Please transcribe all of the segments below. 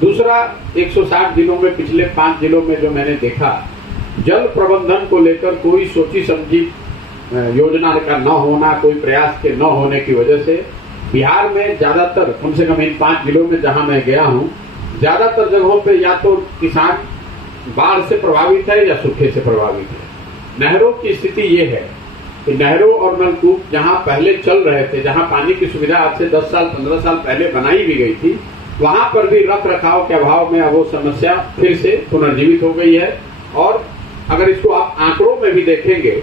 दूसरा, 160 दिनों में पिछले 5 जिलों में जो मैंने देखा, जल प्रबंधन को लेकर कोई सोची समझी योजना का न होना, कोई प्रयास के न होने की वजह से बिहार में ज्यादातर, कम से कम इन 5 जिलों में जहां मैं गया हूं, ज्यादातर जगहों पे या तो किसान बाढ़ से प्रभावित है या सूखे से प्रभावित है। नहरों की स्थिति ये है कि नहरों और नलकूप जहां पहले चल रहे थे, जहां पानी की सुविधा आज से 10 साल 15 साल पहले बनाई भी गई थी, वहां पर भी रख रखाव के अभाव में अब वो समस्या फिर से पुनर्जीवित हो गई है। और अगर इसको आप आंकड़ों में भी देखेंगे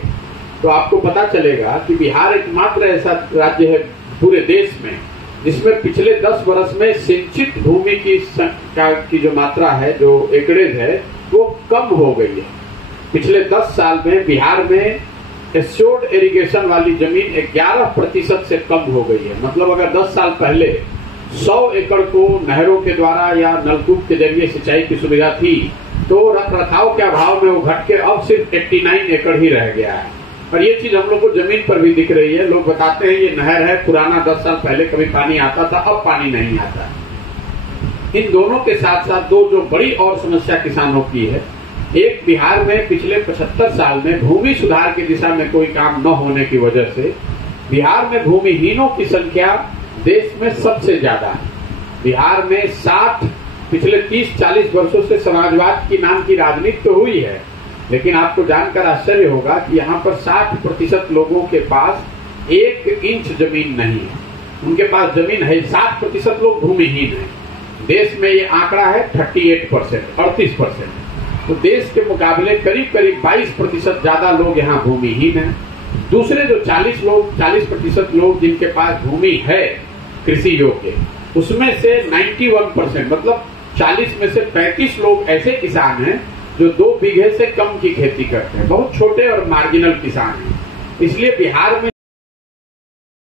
तो आपको पता चलेगा कि बिहार एकमात्र ऐसा राज्य है पूरे देश में जिसमें पिछले 10 वर्ष में सिंचित भूमि की जो मात्रा है, जो एकड़ेज है, वो कम हो गई है। पिछले 10 साल में बिहार में एश्योर्ड इरिगेशन वाली जमीन 11% से कम हो गई है। मतलब अगर 10 साल पहले 100 एकड़ को नहरों के द्वारा या नलकूप के जरिए सिंचाई की सुविधा थी, तो रख रखाव के अभाव में वो घट के अब सिर्फ 89 एकड़ ही रह गया है। और ये चीज हम लोग को जमीन पर भी दिख रही है। लोग बताते हैं ये नहर है पुराना, 10 साल पहले कभी पानी आता था, अब पानी नहीं आता। इन दोनों के साथ साथ दो जो बड़ी और समस्या किसानों की है, एक, बिहार में पिछले 75 साल में भूमि सुधार की दिशा में कोई काम न होने की वजह से बिहार में भूमिहीनों की संख्या देश में सबसे ज्यादा है। बिहार में पिछले 30-40 वर्षों से समाजवाद की नाम की राजनीति तो हुई है, लेकिन आपको जानकर आश्चर्य होगा कि यहाँ पर 60% लोगों के पास 1 इंच जमीन नहीं है। उनके पास जमीन है, 60% लोग भूमिहीन हैं। देश में ये आंकड़ा है 38%। तो देश के मुकाबले करीब करीब 22% ज्यादा लोग यहाँ भूमिहीन हैं। दूसरे जो 40% लोग जिनके पास भूमि है कृषि योग्य, उसमें से 91%, मतलब 40 में से 35 लोग ऐसे किसान हैं जो 2 बीघे से कम की खेती करते हैं, बहुत छोटे और मार्जिनल किसान हैं। इसलिए बिहार में